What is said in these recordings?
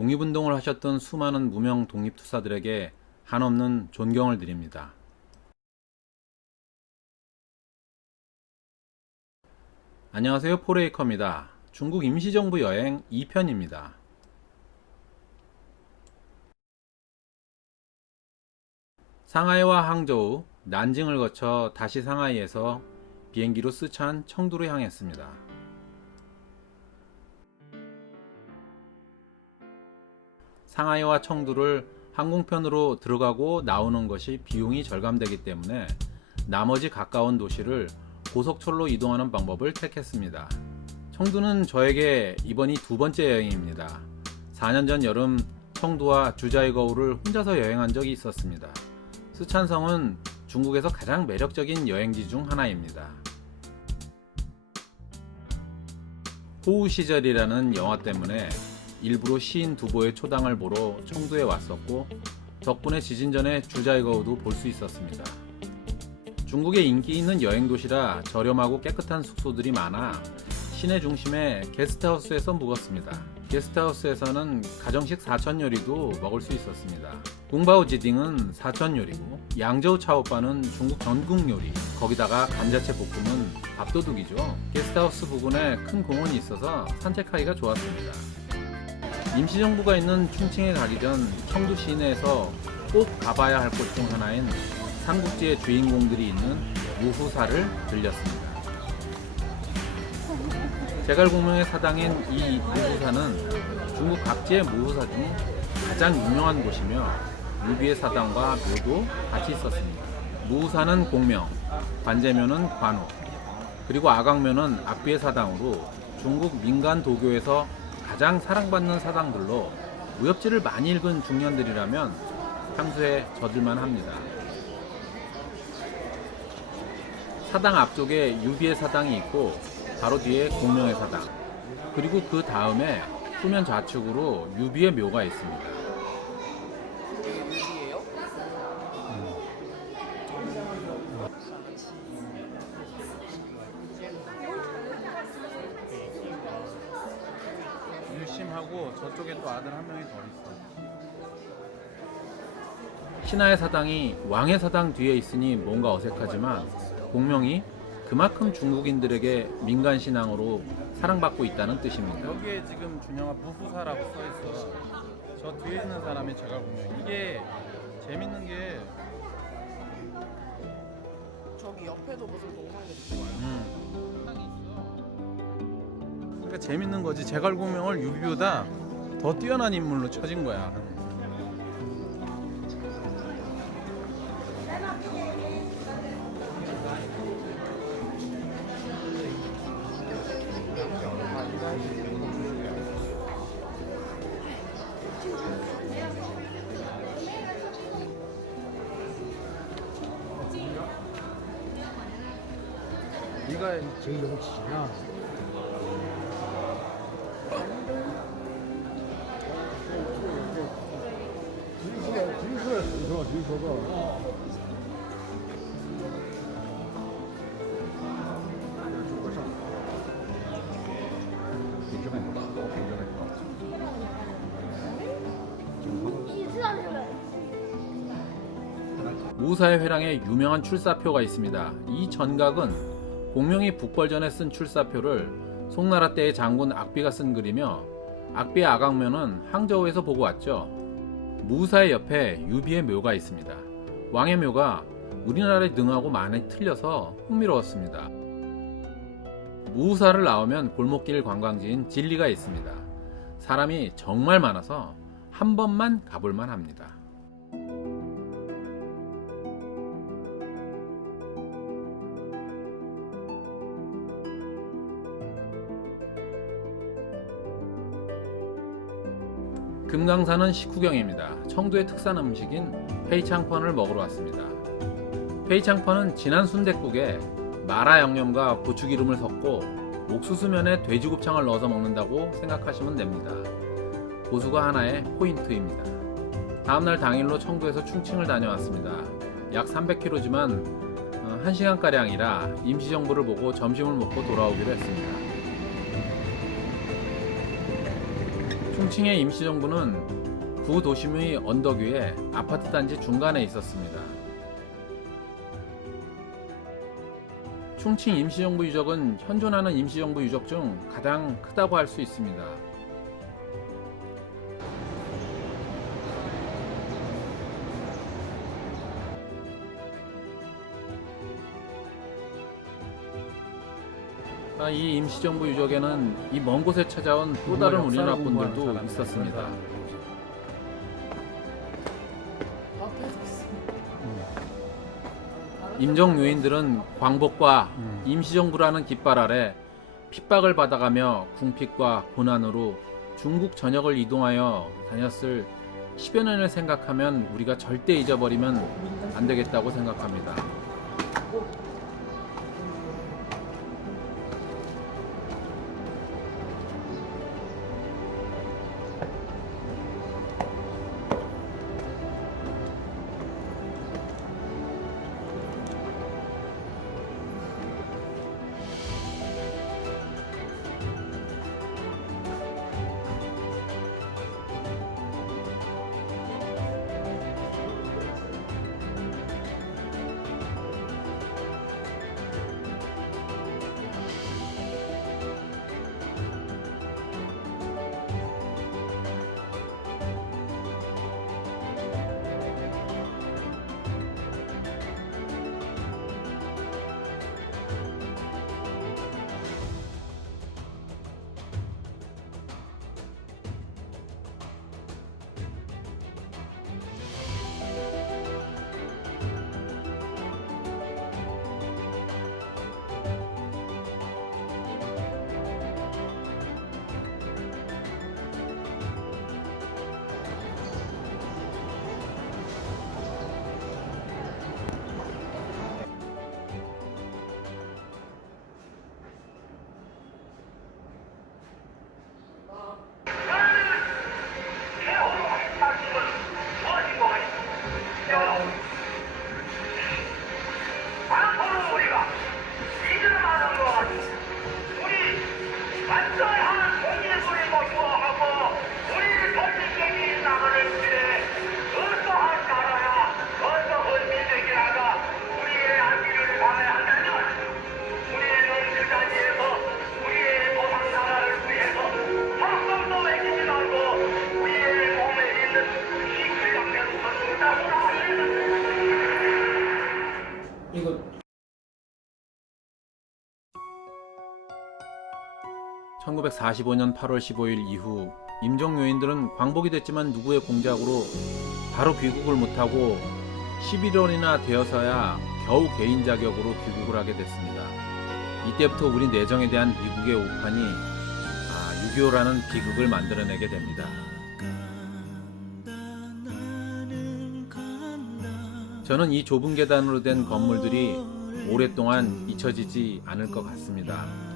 독립운동을 하셨던 수많은 무명 독립투사들에게 한없는 존경을 드립니다. 안녕하세요. 포레이커입니다. 중국 임시정부 여행 2편입니다. 상하이와 항저우, 난징을 거쳐 다시 상하이에서 비행기로 스촨, 청두로 향했습니다. 상하이와 청두를 항공편으로 들어가고 나오는 것이 비용이 절감되기 때문에 나머지 가까운 도시를 고속철로 이동하는 방법을 택했습니다. 청두는 저에게 이번이 두 번째 여행입니다. 4년 전 여름 청두와 주자이거우를 혼자서 여행한 적이 있었습니다. 스촨성은 중국에서 가장 매력적인 여행지 중 하나입니다. 호우 시절이라는 영화 때문에 일부러 시인 두보의 초당을 보러 청두에 왔었고 덕분에 지진 전에 주자이거우도 볼 수 있었습니다. 중국의 인기 있는 여행 도시라 저렴하고 깨끗한 숙소들이 많아 시내 중심의 게스트하우스에서 묵었습니다. 게스트하우스에서는 가정식 사천 요리도 먹을 수 있었습니다. 궁바오 지딩은 사천 요리고 양저우 차오빠는 중국 전국 요리 거기다가 감자채 볶음은 밥도둑이죠. 게스트하우스 부근에 큰 공원이 있어서 산책하기가 좋았습니다. 임시정부가 있는 충칭에 전 청두 시내에서 꼭 가봐야 할 곳 중 하나인 삼국지의 주인공들이 있는 무후사를 들렸습니다. 제갈공명의 사당인 이 무후사는 중국 각지의 무후사 중 가장 유명한 곳이며 유비의 사당과 묘도 같이 있었습니다. 무후사는 공명, 관제묘는 관우, 그리고 아강묘는 악비의 사당으로 중국 민간 도교에서 가장 사랑받는 사당들로 무협지를 많이 읽은 중년들이라면 향수에 젖을만 합니다. 사당 앞쪽에 유비의 사당이 있고 바로 뒤에 공명의 사당 그리고 그 다음에 후면 좌측으로 유비의 묘가 있습니다. 하고 저쪽에 또 아들 한 명이 더 있어. 신하의 사당이 왕의 사당 뒤에 있으니 뭔가 어색하지만 공명이 그만큼 중국인들에게 민간 신앙으로 사랑받고 있다는 뜻입니다. 여기에 지금 준영아 무후사라고 써 있어. 저 뒤에 있는 사람이 제가 보면 이게 재밌는 게 저기 옆에도 무슨 동상이 있어요. 음. 그러니까 재밌는 거지. 제갈공명을 유비보다 더 뛰어난 인물로 쳐진 거야. 네가 제일 영치냐? 무사의 회랑에 유명한 출사표가 있습니다. 이 전각은 공명이 북벌전에 쓴 출사표를 송나라 때의 장군 악비가 쓴 글이며 악비의 아강면은 항저우에서 보고 왔죠. 무사의 옆에 유비의 묘가 있습니다. 왕의 묘가 우리나라의 능하고 많이 틀려서 흥미로웠습니다. 무사를 나오면 골목길 관광지인 진리가 있습니다. 사람이 정말 많아서 한 번만 가볼만 합니다. 금강산은 식후경입니다. 청두의 특산 음식인 페이창펀을 먹으러 왔습니다. 페이창펀은 진한 순댓국에 마라 양념과 고추기름을 섞고 옥수수면에 돼지곱창을 넣어서 먹는다고 생각하시면 됩니다. 고수가 하나의 포인트입니다. 다음날 당일로 청두에서 충칭을 다녀왔습니다. 약 300km지만 1시간가량이라 임시정부를 보고 점심을 먹고 돌아오기로 했습니다. 충칭의 임시정부는 구도심의 언덕 위에 아파트 단지 중간에 있었습니다. 충칭 임시정부 유적은 현존하는 임시정부 유적 중 가장 크다고 할 수 있습니다. 이 임시정부 유적에는 이 먼 곳에 찾아온 또 다른 우리나라 분들도 있었습니다. 있어. 다른 임정 요인들은 광복과 음. 임시정부라는 깃발 아래 핍박을 받아가며 궁핍과 고난으로 중국 전역을 이동하여 다녔을 10여 년을 생각하면 우리가 절대 잊어버리면 안 되겠다고 생각합니다. 1945년 8월 15일 이후 임종 요인들은 광복이 됐지만 누구의 공작으로 바로 귀국을 못하고 11월이나 되어서야 겨우 개인 자격으로 귀국을 하게 됐습니다. 이때부터 우리 내정에 대한 미국의 우판이 아, 6.25라는 비극을 만들어내게 됩니다. 저는 이 좁은 계단으로 된 건물들이 오랫동안 잊혀지지 않을 것 같습니다.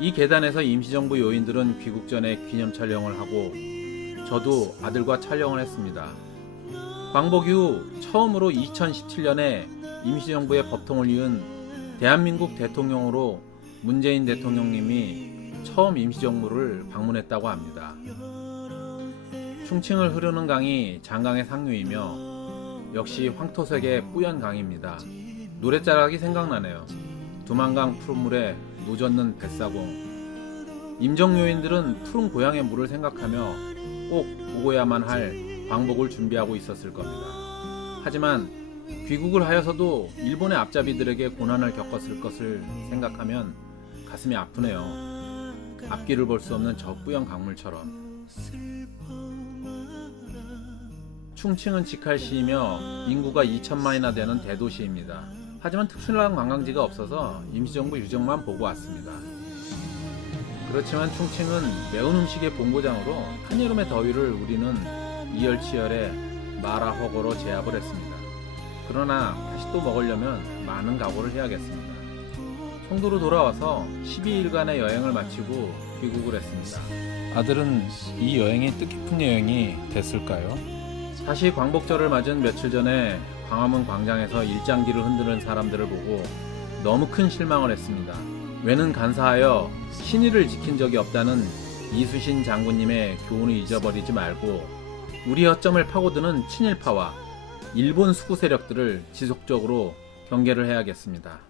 이 계단에서 임시정부 요인들은 귀국 전에 기념 촬영을 하고 저도 아들과 촬영을 했습니다. 광복 이후 처음으로 2017년에 임시정부의 법통을 이은 대한민국 대통령으로 문재인 대통령님이 처음 임시정부를 방문했다고 합니다. 충칭을 흐르는 강이 장강의 상류이며 역시 황토색의 뿌연 강입니다. 노랫자락이 생각나네요. 두만강 푸른 물에 노젓는 뱃사공. 임정 요인들은 푸른 고향의 물을 생각하며 꼭 보고야만 할 광복을 준비하고 있었을 겁니다. 하지만 귀국을 하여서도 일본의 앞잡이들에게 고난을 겪었을 것을 생각하면 가슴이 아프네요. 앞길을 볼 수 없는 저 뿌연 강물처럼. 충칭은 직할시이며 인구가 2천만이나 되는 대도시입니다. 하지만 특출난 관광지가 없어서 임시정부 유적만 보고 왔습니다. 그렇지만 충칭은 매운 음식의 본고장으로 한여름의 더위를 우리는 이열치열에 마라허거로 제압을 했습니다. 그러나 다시 또 먹으려면 많은 각오를 해야겠습니다. 청도로 돌아와서 12일간의 여행을 마치고 귀국을 했습니다. 아들은 이 여행이 뜻깊은 여행이 됐을까요? 다시 광복절을 맞은 며칠 전에 광화문 광장에서 일장기를 흔드는 사람들을 보고 너무 큰 실망을 했습니다. 외는 간사하여 신의를 지킨 적이 없다는 이수신 장군님의 교훈을 잊어버리지 말고 우리 허점을 파고드는 친일파와 일본 수구 세력들을 지속적으로 경계를 해야겠습니다.